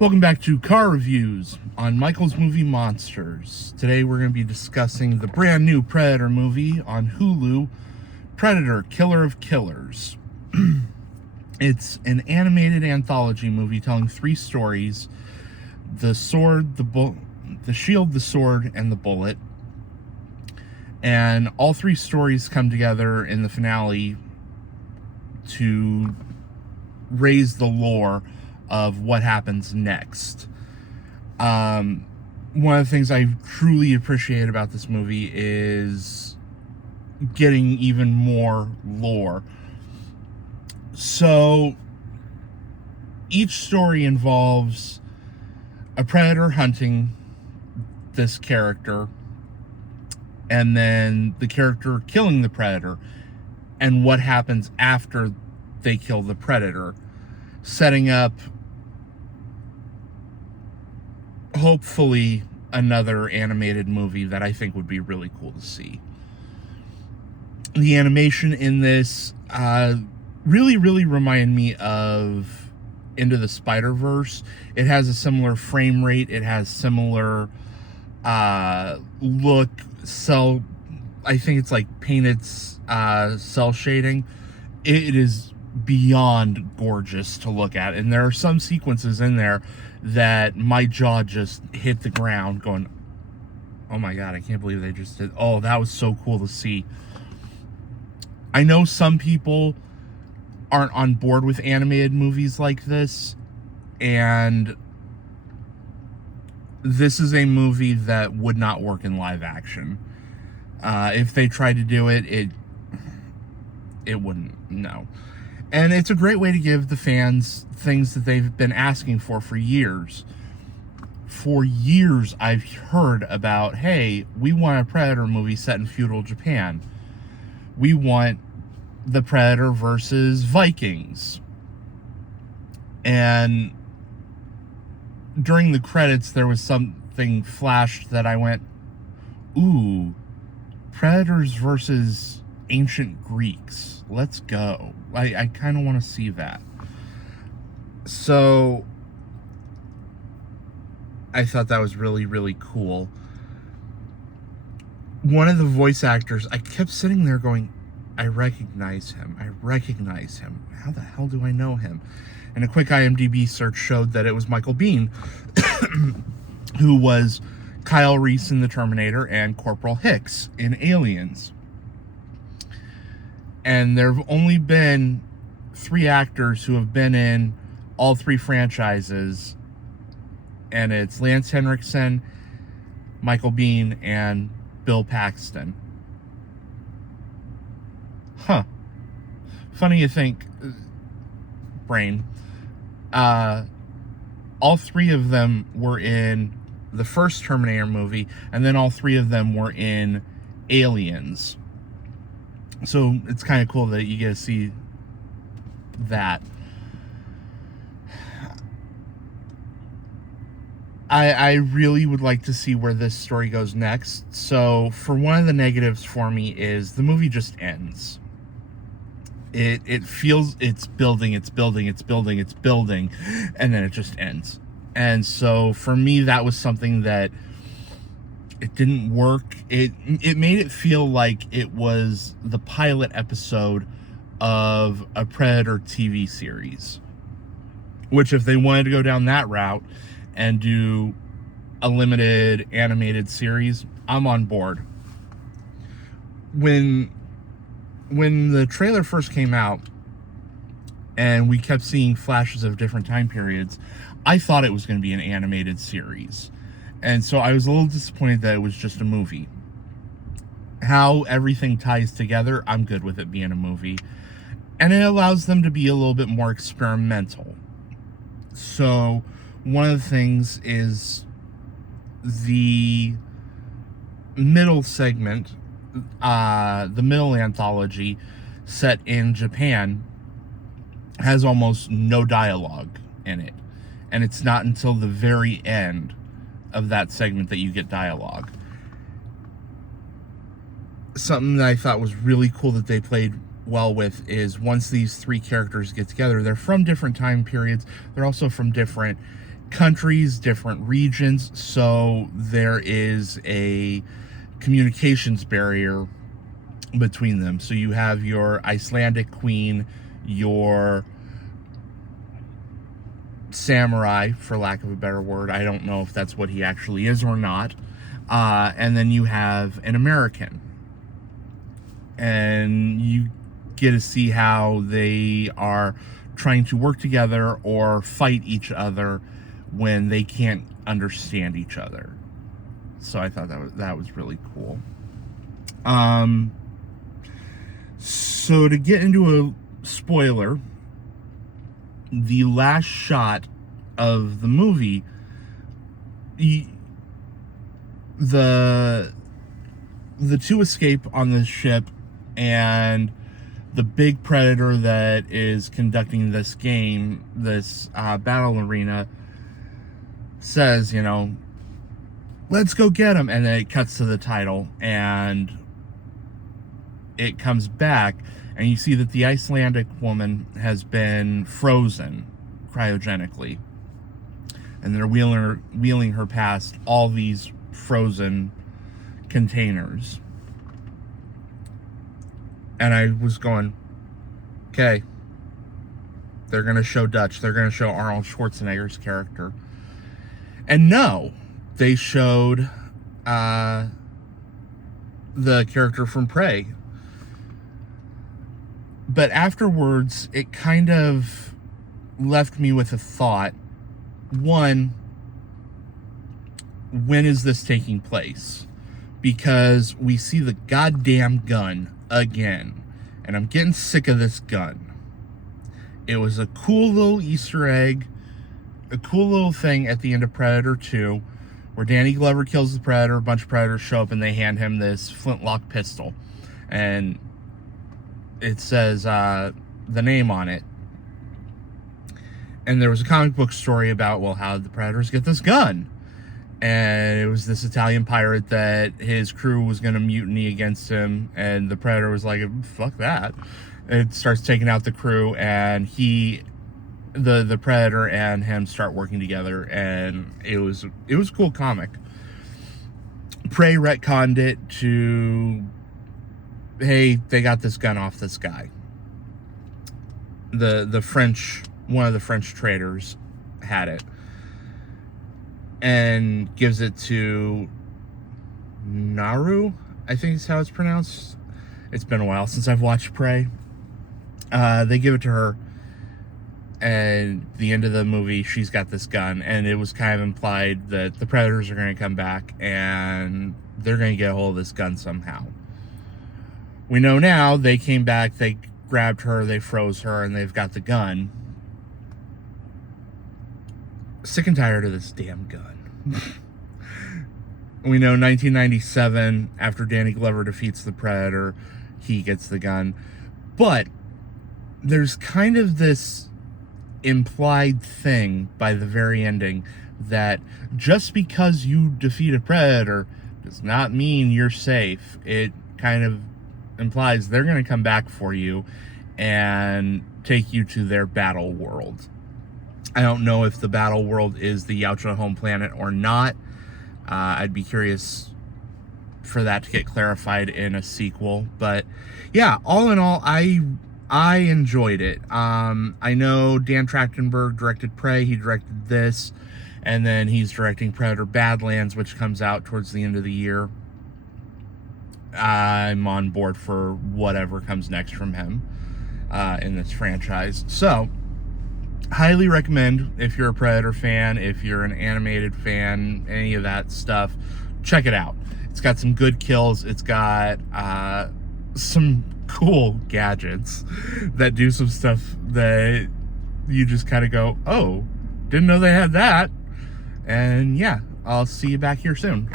Welcome back to Car Reviews on Michael's Movie Monsters. Today we're going to be discussing the brand new Predator movie on Hulu, Predator: Killer of Killers. It's an animated anthology movie telling three stories: the sword, the shield, the sword, and the bullet. And all three stories come together in the finale to raise the lore of what happens next. One of the things I truly appreciate about this movie is getting even more lore. So each story involves a predator hunting this character, and then the character killing the predator, and what happens after they kill the predator, setting up hopefully another animated movie that I think would be really cool to see. The animation in this really remind me of Into the Spider-Verse. It has a similar frame rate. It has similar look, I think it's like painted cell shading. It is beyond gorgeous to look at, and there are some sequences in there that my jaw just hit the ground going, oh my god, I can't believe they just did. Oh, that was so cool to see. I know some people aren't on board with animated movies like this, and this is a movie that would not work in live action. If they tried to do it, it wouldn't, no. And it's a great way to give the fans things that they've been asking for years. For years, I've heard about, hey, we want a Predator movie set in feudal Japan. We want the Predator versus Vikings. And during the credits, there was something flashed that I went, ooh, Predators versus ancient Greeks. Let's go. I kind of want to see that. So I thought that was really cool. One of the voice actors, I kept sitting there going, I recognize him. How the hell do I know him? And a quick IMDb search showed that it was Michael Biehn, who was Kyle Reese in The Terminator and Corporal Hicks in Aliens. And there have only been 3 actors who have been in all 3 franchises, and it's Lance Henriksen, Michael Biehn, and Bill Paxton. Huh. Funny you think, brain. All 3 of them were in the first Terminator movie, and then all 3 of them were in Aliens. So it's kind of cool that you get to see that. I really would like to see where this story goes next. So for one of the negatives for me is the movie just ends. It feels it's building, and then it just ends. And so for me, that was something that it didn't work. It made it feel like it was the pilot episode of a Predator TV series. Which, if they wanted to go down that route and do a limited animated series, I'm on board. When the trailer first came out and we kept seeing flashes of different time periods, I thought it was going to be an animated series. And so I was a little disappointed that it was just a movie. How everything ties together, I'm good with it being a movie. And it allows them to be a little bit more experimental. So one of the things is the middle segment, the middle anthology set in Japan, has almost no dialogue in it. And it's not until the very end of that segment that you get dialogue. Something that I thought was really cool that they played well with is once these 3 characters get together, they're from different time periods. They're also from different countries, different regions, so there is a communications barrier between them. So you have your Icelandic queen, your samurai, for lack of a better word. I don't know if that's what he actually is or not. And then you have an American. And you get to see how they are trying to work together or fight each other when they can't understand each other. So I thought that was really cool. So to get into a spoiler, the last shot of the movie, the two escape on the ship, and the big predator that is conducting this game, this battle arena, says, you know, let's go get him. And then it cuts to the title, and it comes back, and you see that the Icelandic woman has been frozen cryogenically. And they're wheeling her past all these frozen containers. And I was going, okay, they're going to show Dutch. They're going to show Arnold Schwarzenegger's character. And no, they showed the character from Prey. But afterwards, it kind of left me with a thought. One, when is this taking place? Because we see the goddamn gun again. And I'm getting sick of this gun. It was a cool little Easter egg, a cool little thing at the end of Predator 2, where Danny Glover kills the Predator, a bunch of Predators show up, and they hand him this flintlock pistol. And it says the name on it. And there was a comic book story about, well, how did the Predators get this gun? And it was this Italian pirate that his crew was going to mutiny against him, and the Predator was like, fuck that. It starts taking out the crew, and the Predator and him start working together, and it was a cool comic. Prey retconned it to, hey, they got this gun off this guy. The French, one of the French traders had it, and gives it to Naru, I think is how it's pronounced. It's been a while since I've watched Prey. They give it to her, and at the end of the movie, she's got this gun, and it was kind of implied that the Predators are going to come back, and they're going to get a hold of this gun somehow. We know now they came back, they grabbed her, they froze her, and they've got the gun. Sick and tired of this damn gun. We know 1997, after Danny Glover defeats the Predator, he gets the gun. But there's kind of this implied thing by the very ending that just because you defeat a Predator does not mean you're safe. It kind of implies they're going to come back for you and take you to their battle world. I don't know if the battle world is the Yautja home planet or not. I'd be curious for that to get clarified in a sequel. But yeah, all in all, I enjoyed it. I know Dan Trachtenberg directed Prey. He directed this, and then he's directing Predator Badlands, which comes out towards the end of the year. I'm on board for whatever comes next from him in this franchise. So, highly recommend if you're a Predator fan, if you're an animated fan, any of that stuff, check it out. It's got some good kills. It's got some cool gadgets that do some stuff that you just kind of go, oh, didn't know they had that. And yeah, I'll see you back here soon.